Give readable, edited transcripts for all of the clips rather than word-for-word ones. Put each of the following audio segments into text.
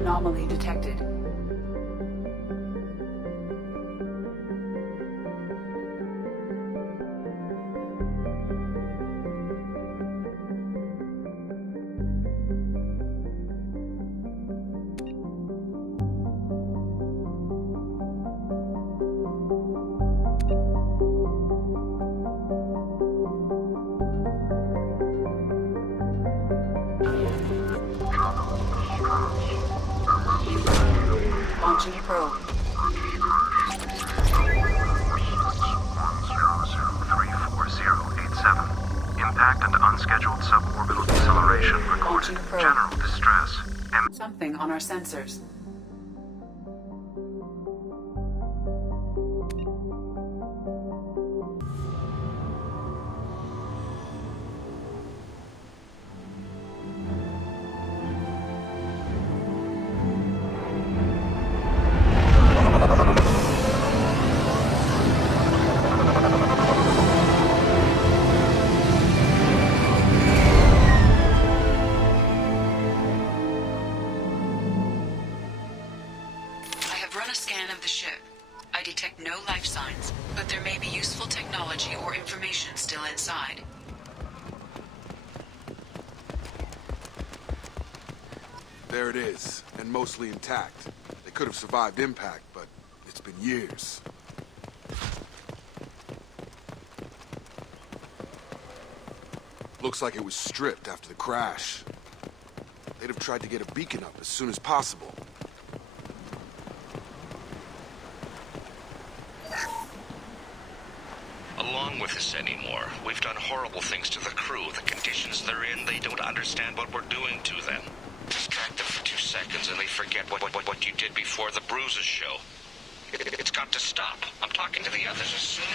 Anomaly detected. Launching probe. 1034-037. Impact and unscheduled suborbital deceleration recorded. General distress. Something on our sensors. Run a scan of the ship. I detect no life signs, but there may be useful technology or information still inside. There it is, and mostly intact. They could have survived impact, but it's been years. Looks like it was stripped after the crash. They'd have tried to get a beacon up as soon as possible. Along with us anymore. We've done horrible things to the crew. The conditions they're in, they don't understand what we're doing to them. Distract them for 2 seconds and they forget what you did before the bruises show. It's got to stop. I'm talking to the others as soon as...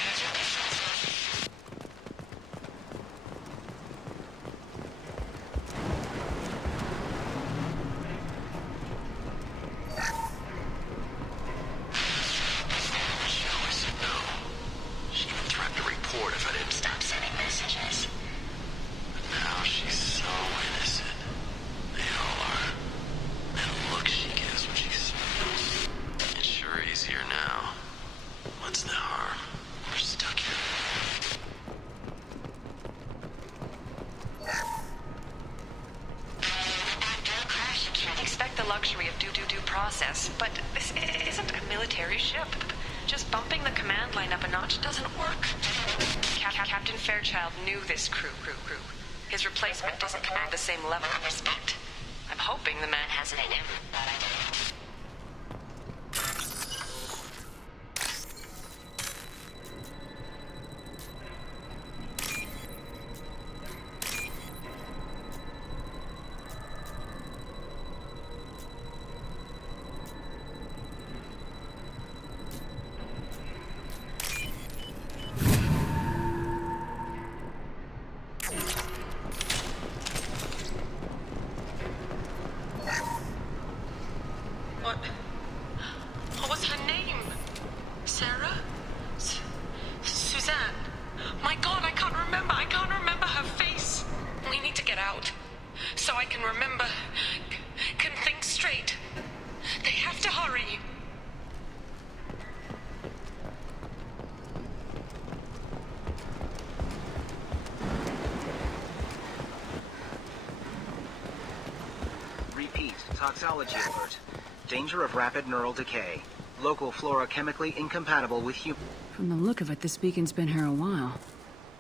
luxury of due process, but this isn't a military ship. Just bumping the command line up a notch doesn't work. Captain Fairchild knew this crew. His replacement doesn't command the same level of respect. I'm hoping the man has it in him. My God, I can't remember. I can't remember her face. We need to get out. So I can remember. Can think straight. They have to hurry. Repeat, toxology alert. Danger of rapid neural decay. Local flora chemically incompatible with human... From the look of it, this beacon's been here a while.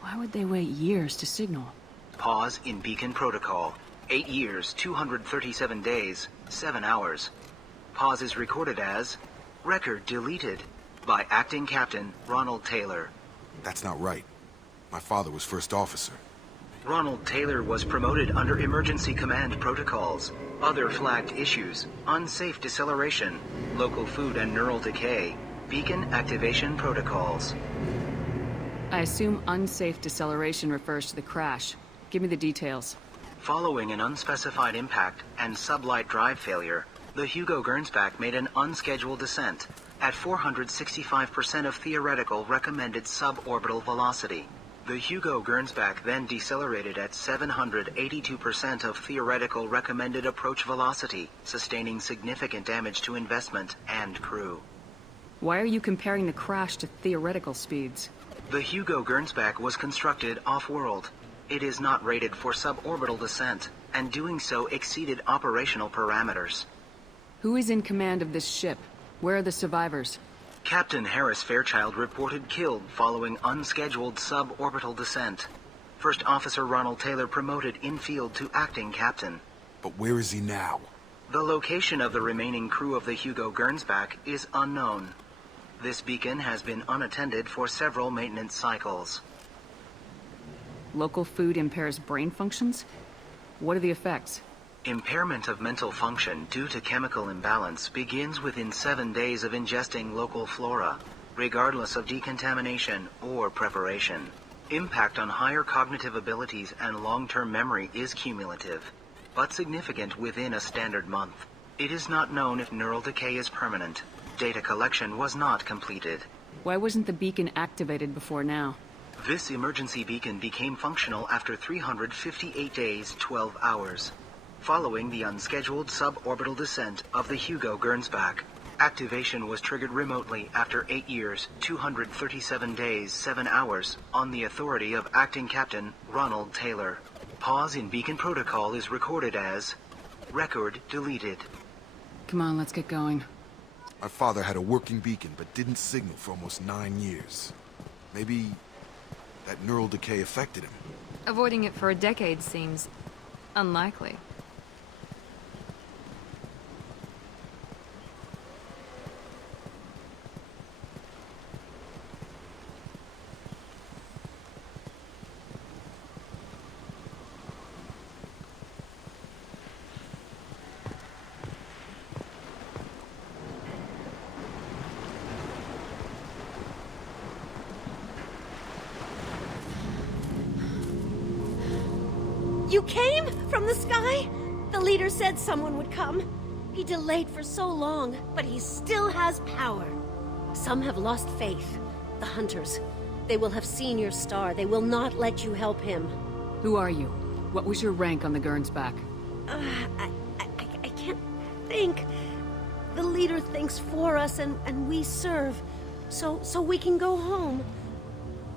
Why would they wait years to signal? Pause in beacon protocol. 8 years, 237 days, 7 hours. Pause is recorded as... Record deleted by Acting Captain Ronald Taylor. That's not right. My father was first officer. Ronald Taylor was promoted under emergency command protocols. Other flagged issues: unsafe deceleration, local food and neural decay, beacon activation protocols. I assume unsafe deceleration refers to the crash. Give me the details. Following an unspecified impact and sublight drive failure, the Hugo Gernsback made an unscheduled descent at 465% of theoretical recommended suborbital velocity. The Hugo Gernsback then decelerated at 782% of theoretical recommended approach velocity, sustaining significant damage to investment and crew. Why are you comparing the crash to theoretical speeds? The Hugo Gernsback was constructed off-world. It is not rated for suborbital descent, and doing so exceeded operational parameters. Who is in command of this ship? Where are the survivors? Captain Harris Fairchild reported killed following unscheduled suborbital descent. First Officer Ronald Taylor promoted in-field to acting captain. But where is he now? The location of the remaining crew of the Hugo Gernsback is unknown. This beacon has been unattended for several maintenance cycles. Local food impairs brain functions? What are the effects? Impairment of mental function due to chemical imbalance begins within 7 days of ingesting local flora, regardless of decontamination or preparation. Impact on higher cognitive abilities and long-term memory is cumulative, but significant within a standard month. It is not known if neural decay is permanent. Data collection was not completed. Why wasn't the beacon activated before now? This emergency beacon became functional after 358 days, 12 hours. Following the unscheduled suborbital descent of the Hugo Gernsback, activation was triggered remotely after 8 years, 237 days, 7 hours, on the authority of Acting Captain Ronald Taylor. Pause in beacon protocol is recorded as record deleted. Come on, let's get going. My father had a working beacon, but didn't signal for almost 9 years. Maybe that neural decay affected him. Avoiding it for a decade seems unlikely. You came from the sky? The leader said someone would come. He delayed for so long, but he still has power. Some have lost faith. The hunters. They will have seen your star. They will not let you help him. Who are you? What was your rank on the Gernsback? I can't think. The leader thinks for us and we serve. So we can go home.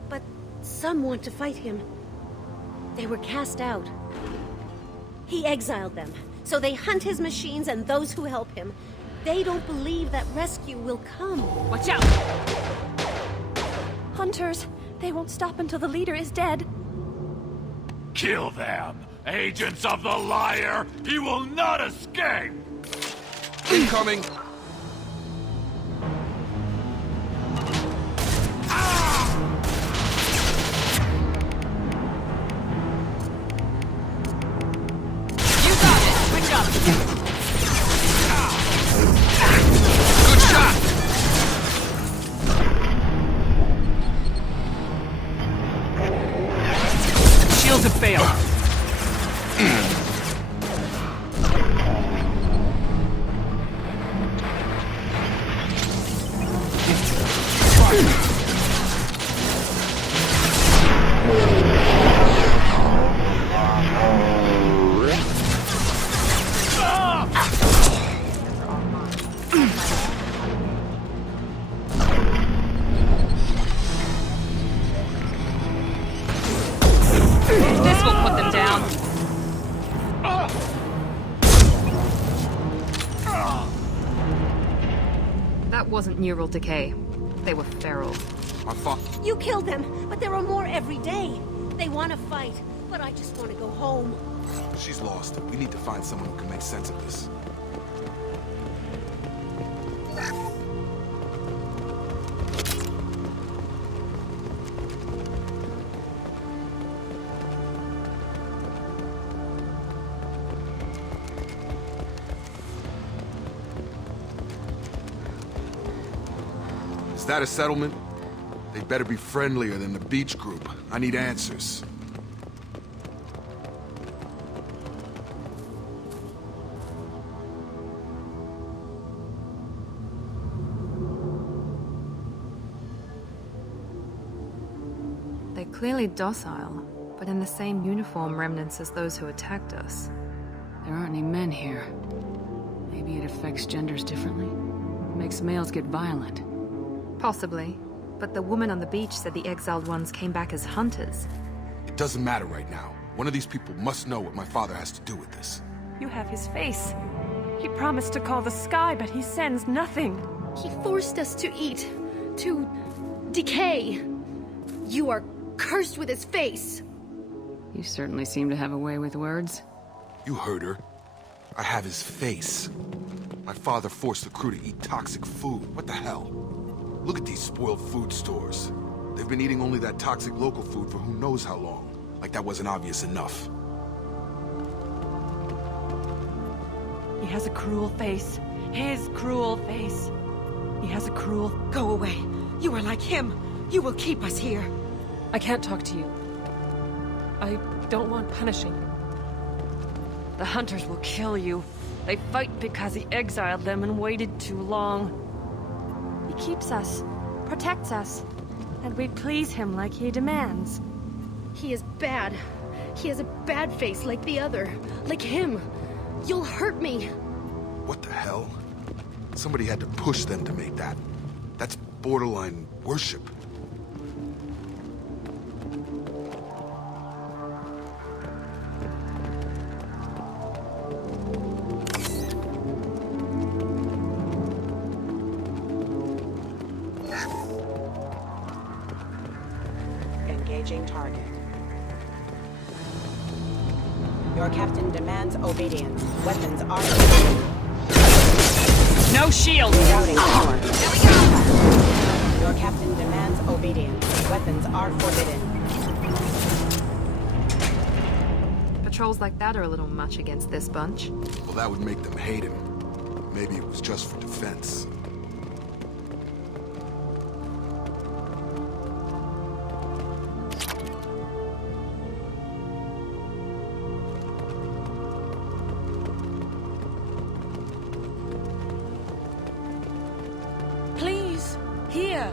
But some want to fight him. They were cast out. He exiled them, so they hunt his machines and those who help him. They don't believe that rescue will come. Watch out! Hunters, they won't stop until the leader is dead. Kill them! Agents of the liar! He will not escape! Incoming! Good shot! Shields have failed. This will put them down. That wasn't neural decay. They were feral. My fa- You killed them, but there are more every day. They want to fight, but I just want to go home. She's lost. We need to find someone who can make sense of this. Is that a settlement? They better be friendlier than the beach group. I need answers. They're clearly docile, but in the same uniform remnants as those who attacked us. There aren't any men here. Maybe it affects genders differently. Makes males get violent. Possibly. But the woman on the beach said the exiled ones came back as hunters. It doesn't matter right now. One of these people must know what my father has to do with this. You have his face. He promised to call the sky, but he sends nothing. He forced us to eat, to decay. You are cursed with his face. You certainly seem to have a way with words. You heard her. I have his face. My father forced the crew to eat toxic food. What the hell? Look at these spoiled food stores. They've been eating only that toxic local food for who knows how long. Like that wasn't obvious enough. He has a cruel face. His cruel face. He has a cruel... Go away. You are like him. You will keep us here. I can't talk to you. I don't want punishing. The hunters will kill you. They fight because he exiled them and waited too long. He keeps us, protects us, and we please him like he demands. He is bad. He has a bad face like the other. Like him. You'll hurt me. What the hell? Somebody had to push them to make that. That's borderline worship. Engaging target. Your captain demands obedience. Weapons are forbidden. No shield! Routing power. Your captain demands obedience. Weapons are forbidden. Patrols like that are a little much against this bunch. Well, that would make them hate him. Maybe it was just for defense. Please, here.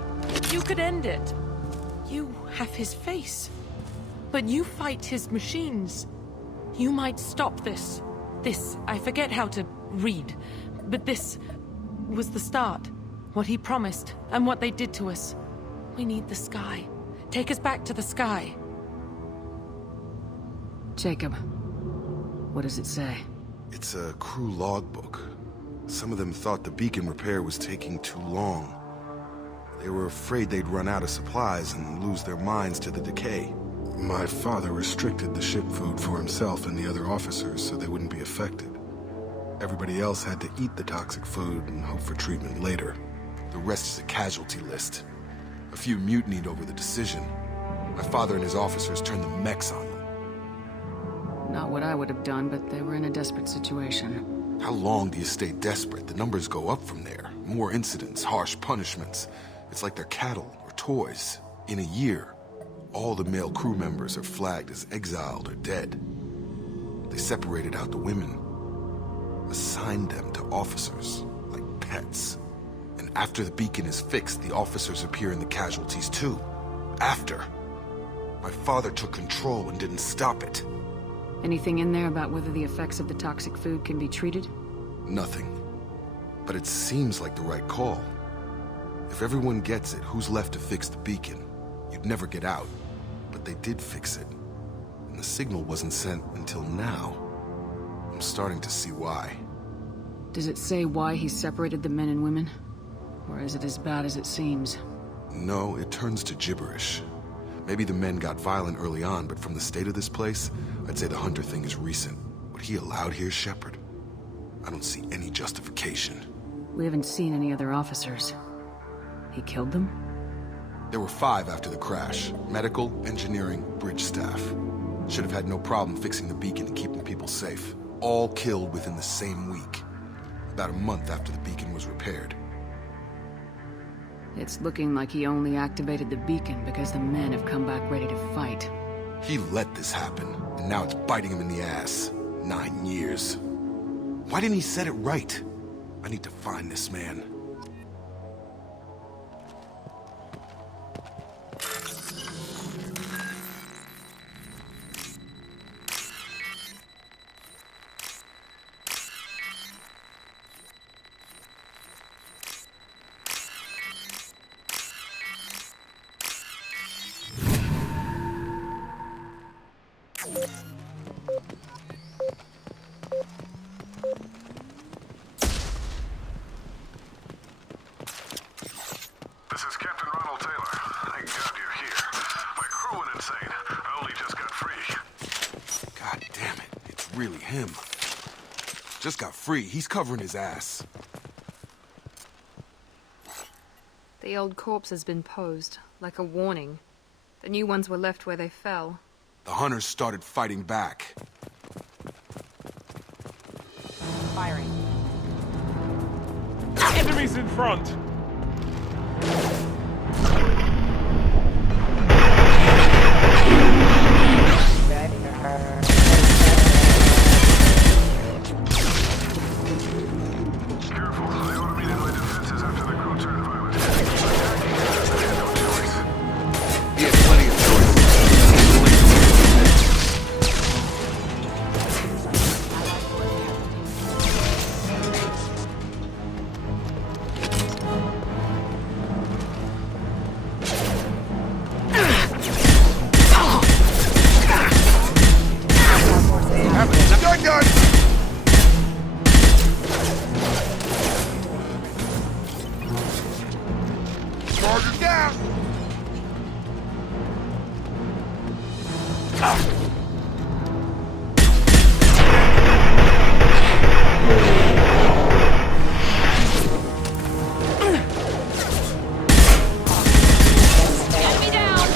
You could end it. You have his face. But you fight his machines. You might stop this. This, I forget how to read. But this was the start. What he promised, and what they did to us. We need the sky. Take us back to the sky. Jacob, what does it say? It's a crew logbook. Some of them thought the beacon repair was taking too long. They were afraid they'd run out of supplies and lose their minds to the decay. My father restricted the ship food for himself and the other officers so they wouldn't be affected. Everybody else had to eat the toxic food and hope for treatment later. The rest is a casualty list. A few mutinied over the decision. My father and his officers turned the mechs on them. Not what I would have done, but they were in a desperate situation. How long do you stay desperate? The numbers go up from there. More incidents, harsh punishments. It's like they're cattle or toys. In a year, all the male crew members are flagged as exiled or dead. They separated out the women, assigned them to officers, like pets. And after the beacon is fixed, the officers appear in the casualties too. After. My father took control and didn't stop it. Anything in there about whether the effects of the toxic food can be treated? Nothing. But it seems like the right call. If everyone gets it, who's left to fix the beacon? You'd never get out. But they did fix it. And the signal wasn't sent until now. I'm starting to see why. Does it say why he separated the men and women? Or is it as bad as it seems? No, it turns to gibberish. Maybe the men got violent early on, but from the state of this place, I'd say the Hunter thing is recent. What he allowed here, Shepard? I don't see any justification. We haven't seen any other officers. He killed them? There were 5 after the crash. Medical, engineering, bridge staff. Should have had no problem fixing the beacon and keeping people safe. All killed within the same week. About a month after the beacon was repaired. It's looking like he only activated the beacon because the men have come back ready to fight. He let this happen, and now it's biting him in the ass. 9 years. Why didn't he set it right? I need to find this man. This is Captain Ronald Taylor. Thank God you're here. My crew went insane. I only just got free. God damn it, it's really him. Just got free, he's covering his ass. The old corpse has been posed, like a warning. The new ones were left where they fell. The Hunters started fighting back. Firing. Enemies in front! Careful, they automated my defenses after the crew turned violent. Attacking us, I had no choice. He had plenty of choices. Gun! Charger down! Enemy down!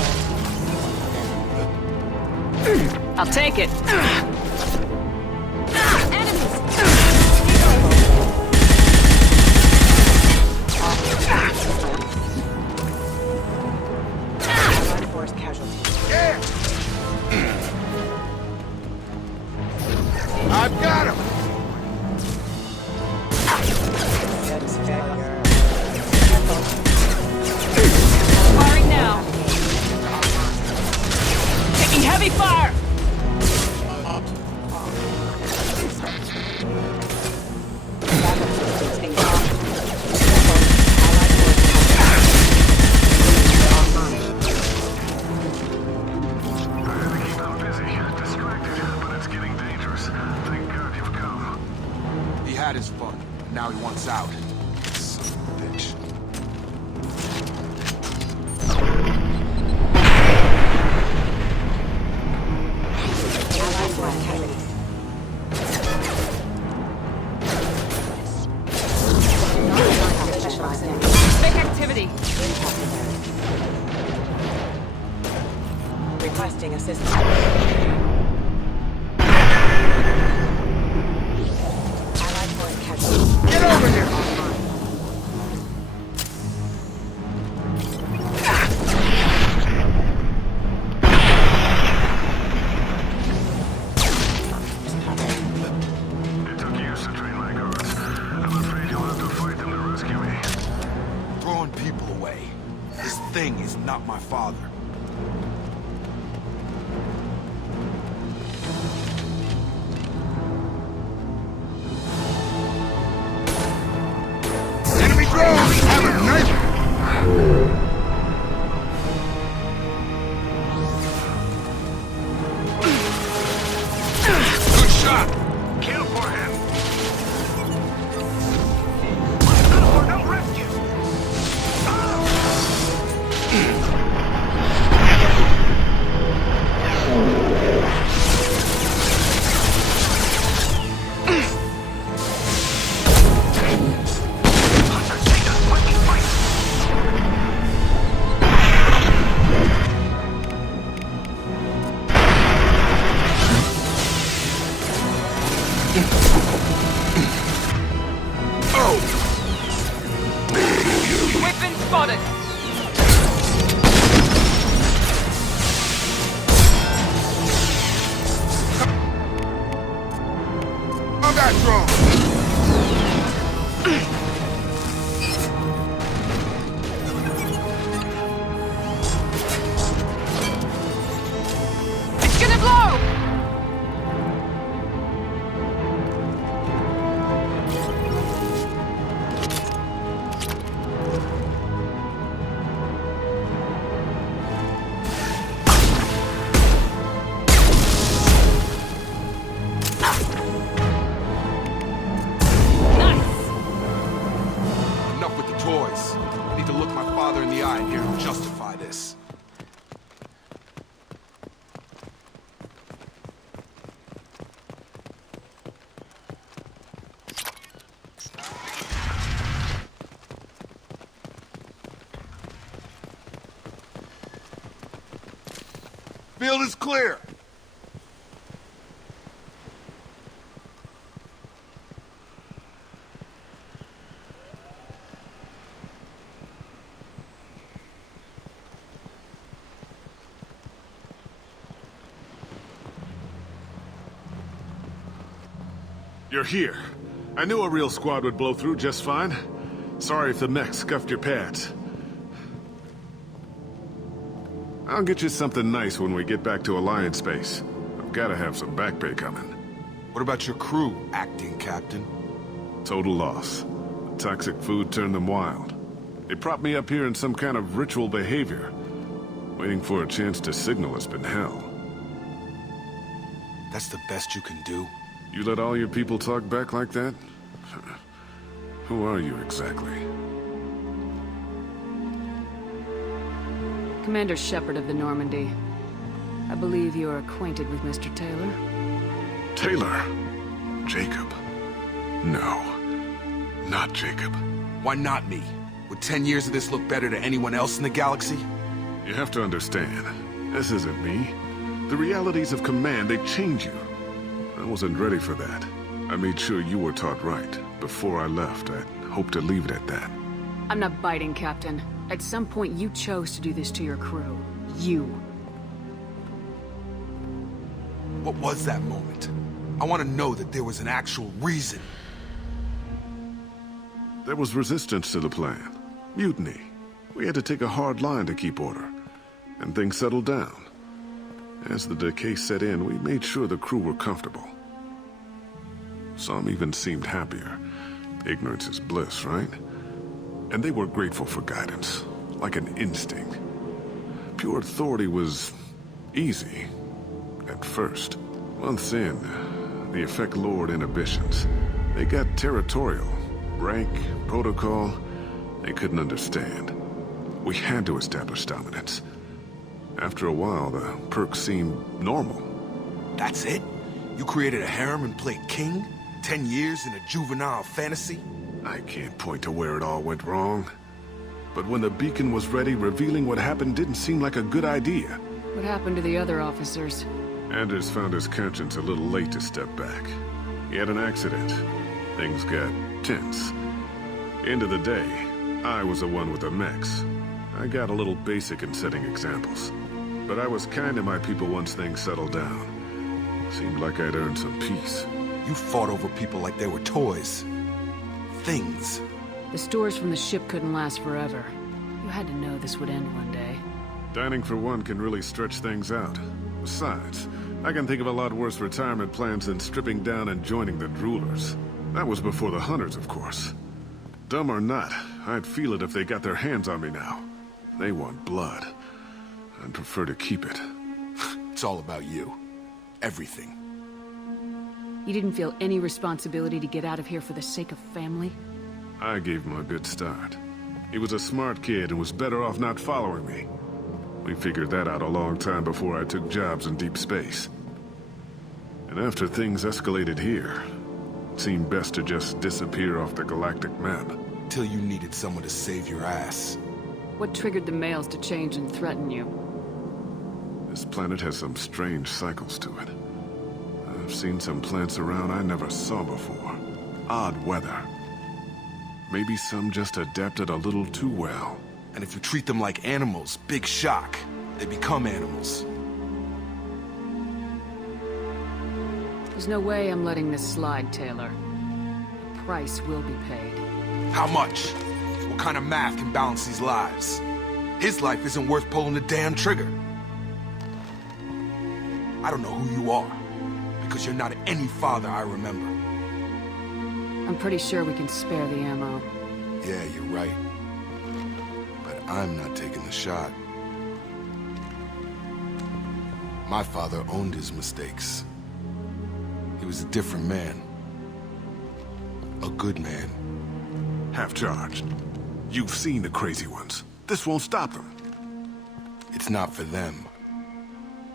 I'll take it. Force casualties. Yeah! I've got him! That is failure. Firing now. Taking heavy fire! Had his fun, and now he wants out. Son of a bitch. Big activity. Requesting assistance. Get over here! It took years to train my guards. I'm afraid you'll have to fight them to rescue me. Throwing people away. This thing is not my father. Weapon spotted! Combat drone! It's gonna blow! Enough with the toys. I need to look my father in the eye and hear him justify this. Field is clear. You're here. I knew a real squad would blow through just fine. Sorry if the mech scuffed your pads. I'll get you something nice when we get back to Alliance space. I've gotta have some back pay coming. What about your crew, acting captain? Total loss. The toxic food turned them wild. They propped me up here in some kind of ritual behavior. Waiting for a chance to signal has been hell. That's the best you can do? You let all your people talk back like that? Who are you exactly? Commander Shepard of the Normandy. I believe you're acquainted with Mr. Taylor. Taylor? Jacob? No. Not Jacob. Why not me? Would 10 years of this look better to anyone else in the galaxy? You have to understand, this isn't me. The realities of command, they change you. I wasn't ready for that. I made sure you were taught right. Before I left, I hoped to leave it at that. I'm not biting, Captain. At some point, you chose to do this to your crew. You. What was that moment? I want to know that there was an actual reason. There was resistance to the plan. Mutiny. We had to take a hard line to keep order. And things settled down. As the decay set in, we made sure the crew were comfortable. Some even seemed happier. Ignorance is bliss, right? And they were grateful for guidance, like an instinct. Pure authority was easy, at first. Months in, the effect lowered inhibitions. They got territorial. Rank, protocol, they couldn't understand. We had to establish dominance. After a while, the perks seemed normal. That's it? You created a harem and played king? 10 years in a juvenile fantasy? I can't point to where it all went wrong. But when the beacon was ready, revealing what happened didn't seem like a good idea. What happened to the other officers? Anders found his conscience a little late to step back. He had an accident. Things got tense. End of the day, I was the one with the mechs. I got a little basic in setting examples. But I was kind to my people once things settled down. Seemed like I'd earned some peace. You fought over people like they were toys. Things. The stores from the ship couldn't last forever. You had to know this would end one day. Dining for one can really stretch things out. Besides, I can think of a lot worse retirement plans than stripping down and joining the droolers. That was before the hunters, of course. Dumb or not, I'd feel it if they got their hands on me now. They want blood. I'd prefer to keep it. It's all about you. Everything. You didn't feel any responsibility to get out of here for the sake of family? I gave him a good start. He was a smart kid and was better off not following me. We figured that out a long time before I took jobs in deep space. And after things escalated here, it seemed best to just disappear off the galactic map. Till you needed someone to save your ass. What triggered the males to change and threaten you? This planet has some strange cycles to it. I've seen some plants around I never saw before. Odd weather. Maybe some just adapted a little too well. And if you treat them like animals, big shock. They become animals. There's no way I'm letting this slide, Taylor. The price will be paid. How much? What kind of math can balance these lives? His life isn't worth pulling the damn trigger. I don't know who you are, because you're not any father I remember. I'm pretty sure we can spare the ammo. Yeah, you're right. But I'm not taking the shot. My father owned his mistakes. He was a different man. A good man. Half-charged. You've seen the crazy ones. This won't stop them. It's not for them,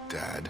Dad.